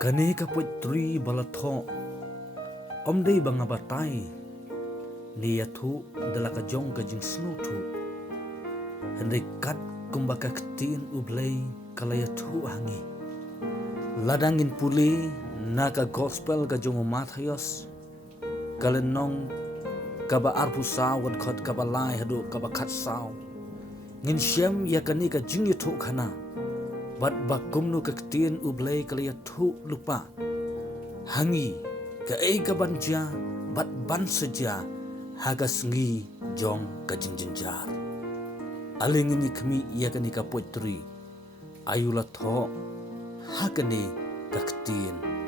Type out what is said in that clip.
Kane ka potri balatho omdei banga batai ni yathu dalaka jong ka jing snu thu hendai kat kumbaka ktin ublei kala yathu hangi ladangin puli naka gospel ka jong Matthias kalenong kaba arpu saw wat khot kaba lai hadu kaba khat saw ngin shem yakani ka jing yathu khana bat bakumnu ka ktin ublei kala yathu lupa hangi ka ei ka banja bat ban saja hagas ngi jong ka jinjinjar alingini kmi yakani ka potri ayula tho hakani ka ktin